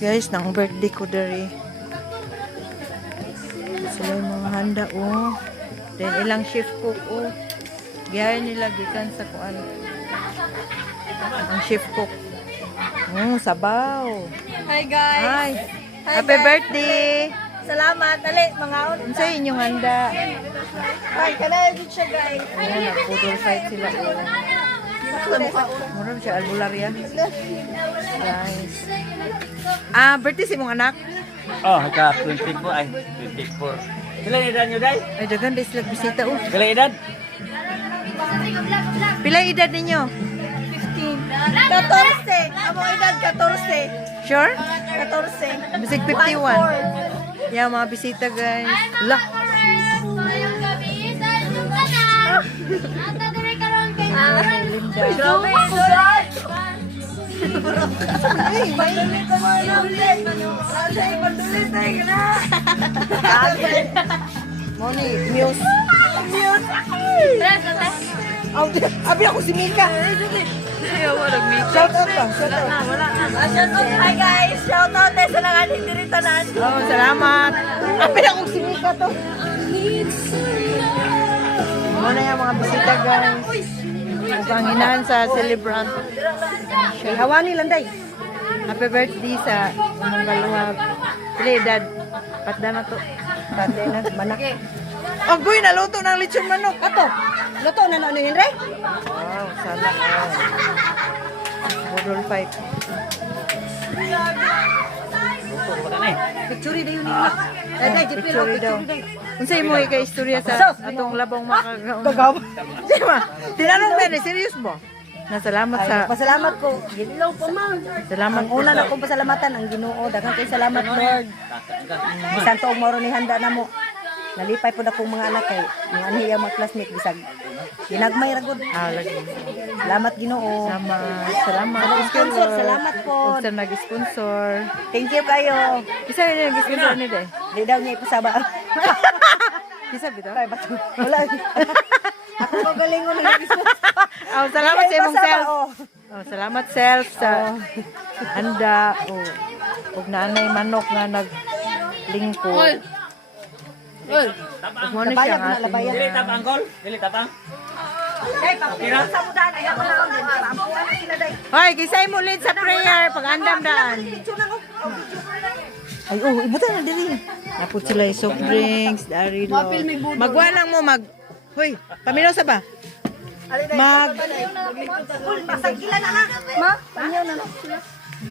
Guys, nang birthday ko dari. Sila yung mga handa, oh. Then, ilang chef cook, oh. Gaya nila gikan sa kuan. Ang chef cook. Sabaw. Hi guys. Hi. Happy birthday. Salamat. Ali, mga Ano sa inyong handa? Hi, kanay din siya guys. Ayan, nag-poodle fight sila, oh. Mura siya, albularya. Guys. Birthday si mong anak? Oh, ka 24 ay 24. Pila edad nyo day? Ay, dagan, day sila bisita, oh. Pila edad? Pila edad ninyo? 14. Among edad 14. Sure? 14. Bisig 51. Yeah, mga bisita, guys. Lah. Ay, may ulit ko mga ulit. Ay, pandulit tayo na. Moni, Muse. Mute. Abi ako si Mika. Shout out ka. Shout out. Hi guys. Shout out sa langan hindi rin tanan. Oh, salamat. Abi ako si Mika to. Muna yung mga bisita, guys. Panginahan sa celebrant. Hawani lang, day. Happy birthday sa imong kaluhag. Pili edad. Patda na to. Patda na. Manak. Agoy, naluto ng lechon manok. Ato. Luto na ano Henry? Wow, sana all. Budol fight. Picture dayon nila. Daday Picture daw. Unsay mo ka istorya sa atong labong makagaon? Gagaw. Di ba? Tinanong ba ni serious mo? Nasalamat sa Pasalamat ko. Ginoo po ma'am. salamat Ang una na kong pasalamatan ang Ginoo. Daghang kay salamat Lord. Bisan tuog mao ni handa namo. Nalipay po na kong mga anak kay mga anhiya mga classmate bisag. Ginagmay ra gud. lagi. Salamat Ginoo. Salamat. Sponsor, salamat po. Kung sa nag-sponsor. Thank you kayo. Kisa rin nag-sponsor ni Day? Di daw niya ipasaba. Kisa bito? Kay bato. Wala. Ako magalingon na nag-sponsor. Oh, salamat sa imong self. Oh. Oh, salamat self sa handa. Oh. Ug naanay manok nga naglingkod. Ug mo na siya nga. Dili tapang gol? Dili tapang? Ay, pakira sa mudan ay ako na ampuan na sila dai. Hoy, kisay mo lead sa prayer pag andam daan. Ay, ibutan na diri. Napod sila yung soft drinks, dari lo. Magwa lang mo Hoy, paminaw sa ba? Mag. Masagilan na na. Ma, panyaw na na sila.